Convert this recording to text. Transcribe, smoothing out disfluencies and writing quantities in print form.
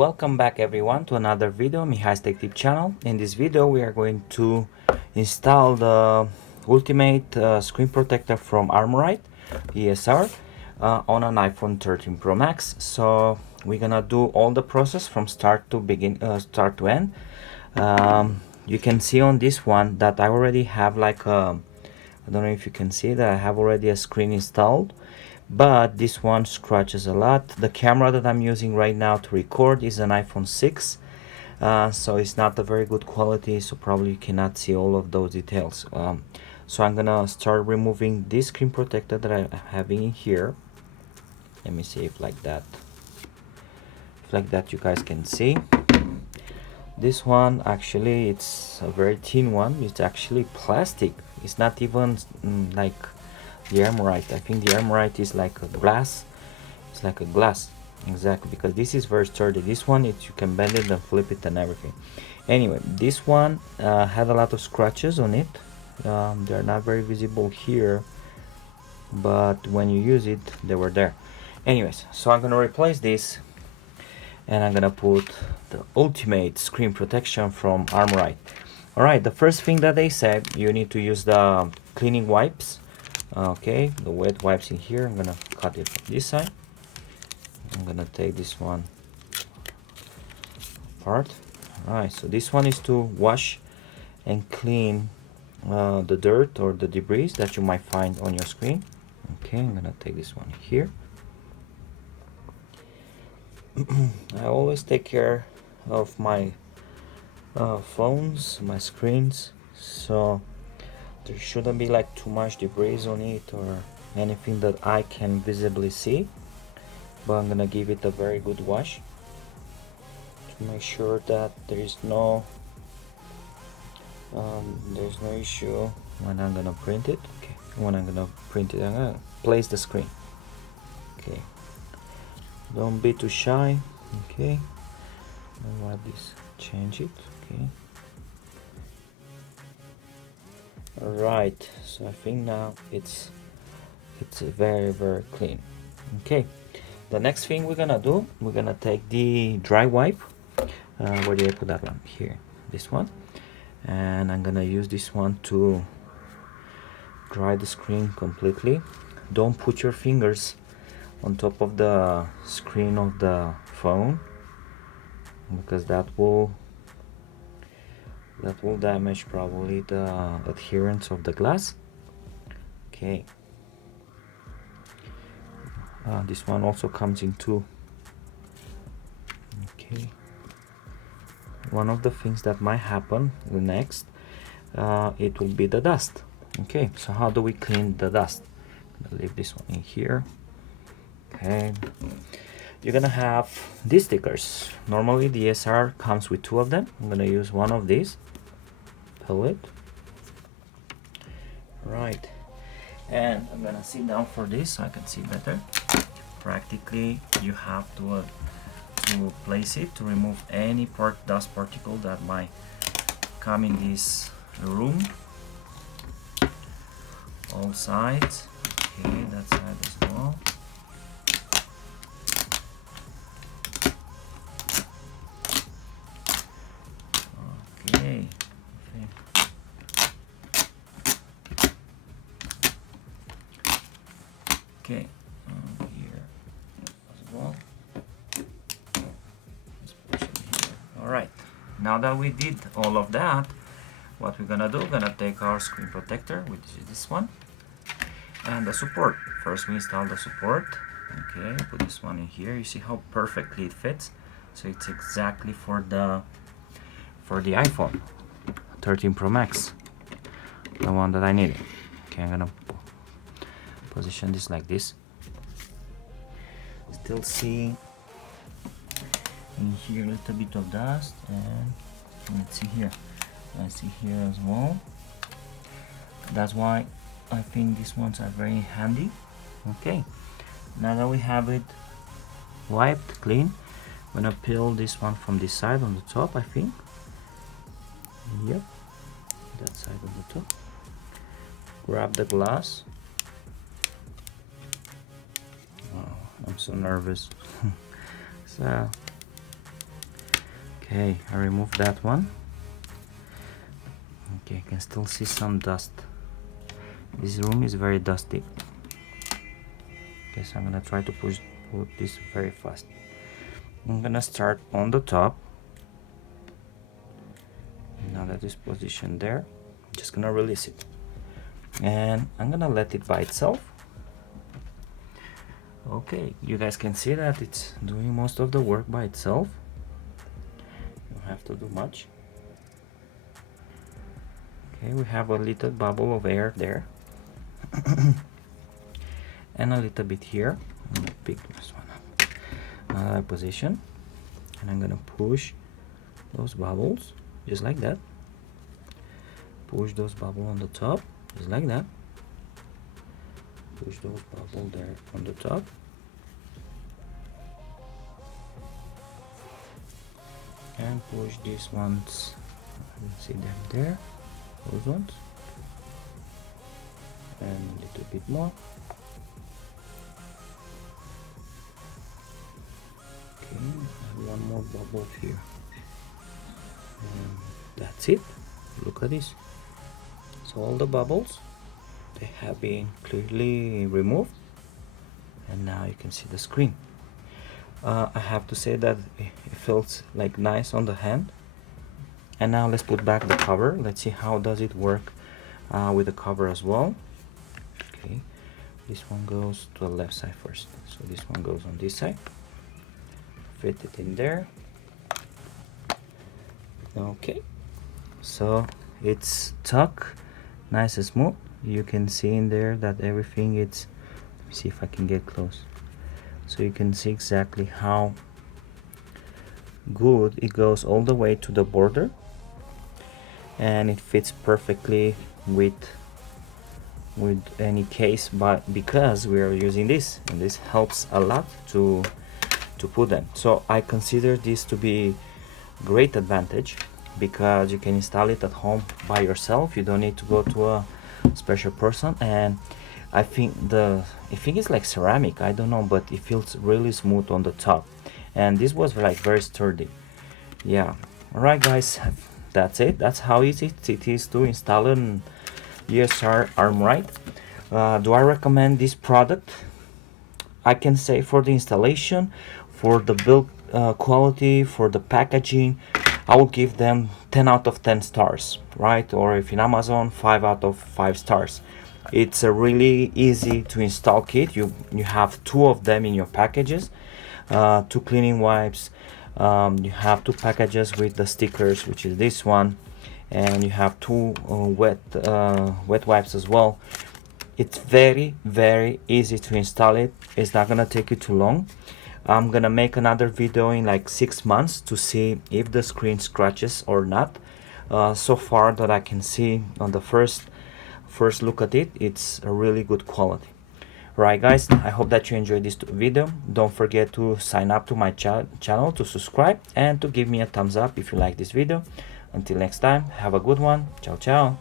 Welcome back everyone to another video on Mihai's Tech Tip channel. In this video we are going to install the ultimate screen protector from Armorite ESR on an iPhone 13 Pro Max. So we're gonna do all the process from start to end. You can see on this one that I already have like I don't know if you can see that I have already a screen installed, but this one scratches a lot. The camera that I'm using right now to record is an iPhone 6, so it's not a very good quality, so probably you cannot see all of those details. So I'm gonna start removing this screen protector that I'm having in here. Let me see if like that you guys can see. This one actually it's a very thin one. It's actually plastic. It's not even like the Armorite. I think the Armorite is like a glass. It's like a glass, exactly, because this is very sturdy. This one, you can bend it and flip it and everything. Anyway, this one had a lot of scratches on it. They're not very visible here, but when you use it, they were there. Anyways, so I'm gonna replace this, and I'm gonna put the ultimate screen protection from Armorite. Alright, the first thing that they said, you need to use the cleaning wipes. Okay, the wet wipes in here. I'm gonna cut it from this side. I'm gonna take this one apart. Alright, so this one is to wash and clean the dirt or the debris that you might find on your screen. Okay, I'm gonna take this one here. I always take care of my phones, my screens, so there shouldn't be like too much debris on it or anything that I can visibly see, but I'm gonna give it a very good wash to make sure that there's no issue when I'm gonna print it. Okay, when I'm gonna print it, I'm gonna place the screen. Okay, don't be too shy. Okay, I'll wipe this, change it. Okay, alright, so I think now it's very clean. Okay, the next thing we're gonna do, we're gonna take the dry wipe. Where did I put that one? Here, this one, and I'm gonna use this one to dry the screen completely. Don't put your fingers on top of the screen of the phone, because that will damage probably the adherence of the glass. Okay, this one also comes in two. Okay, one of the things that might happen next, it will be the dust. Okay, so how do we clean the dust? I'm gonna leave this one in here. Okay, you're gonna have these stickers. Normally the ESR comes with two of them. I'm gonna use one of these. Pull it. Right, and I'm gonna sit down for this so I can see better. Practically, you have to place it to remove any dust particle that might come in this room. All sides. Okay, that side as well. Okay. Okay, here as well. Let's push it here. Alright, now that we did all of that, what we're gonna do, we're gonna take our screen protector, which is this one, and the support. First we install the support. Okay, put this one in here. You see how perfectly it fits, so it's exactly for the iPhone 13 Pro Max, the one that I needed. Okay, I'm gonna position this like this. Still see in here a little bit of dust, and let's see here. I see here as well. That's why I think these ones are very handy. Okay, now that we have it wiped clean, I'm gonna peel this one from this side on the top, I think. Yep, that side on the top. Grab the glass. Oh, I'm so nervous. So Okay, I removed that one. Okay, I can still see some dust. This room is very dusty. Okay, so I'm gonna try to put this very fast. I'm gonna start on the top. Now that is positioned there, I'm just gonna release it. And I'm gonna let it by itself. Okay, you guys can see that it's doing most of the work by itself. You don't have to do much. Okay, we have a little bubble of air there. And a little bit here. I'm gonna pick this one up. Another position. And I'm gonna push those bubbles just like that. Push those bubbles on the top just like that. Push those bubbles there on the top. And push these ones. See them there. Those ones. And a little bit more. Okay, one more bubble here. And that's it. Look at this. So all the bubbles, they have been clearly removed, and now you can see the screen. I have to say that it feels like nice on the hand. And now let's put back the cover. Let's see how does it work with the cover as well. Okay, this one goes to the left side first, so this one goes on this side. Fit it in there. Okay, so it's tuck, nice and smooth. You can see in there that everything it's, let me see if I can get close, so you can see exactly how good it goes all the way to the border, and it fits perfectly with any case, but because we are using this, and this helps a lot to put them. So I consider this to be great advantage, because you can install it at home by yourself. You don't need to go to a special person. And I think it's like ceramic, I don't know, but it feels really smooth on the top, and this was like very sturdy. Yeah, all right guys, that's it. That's how easy it is to install an ESR Armorite. Do I recommend this product? I can say for the installation, for the build quality, for the packaging, I will give them 10 out of 10 stars, right? Or if in Amazon, 5 out of 5 stars. It's a really easy to install kit. You have 2 of them in your packages, 2 cleaning wipes. You have 2 packages with the stickers, which is this one, and you have 2 wet wipes as well. It's very easy to install it. It's not gonna take you too long. I'm gonna make another video in like 6 months to see if the screen scratches or not. So far that I can see on the first look at it, it's a really good quality. Right guys, I hope that you enjoyed this video. Don't forget to sign up to my channel, to subscribe, and to give me a thumbs up if you like this video. Until next time, have a good one. Ciao ciao.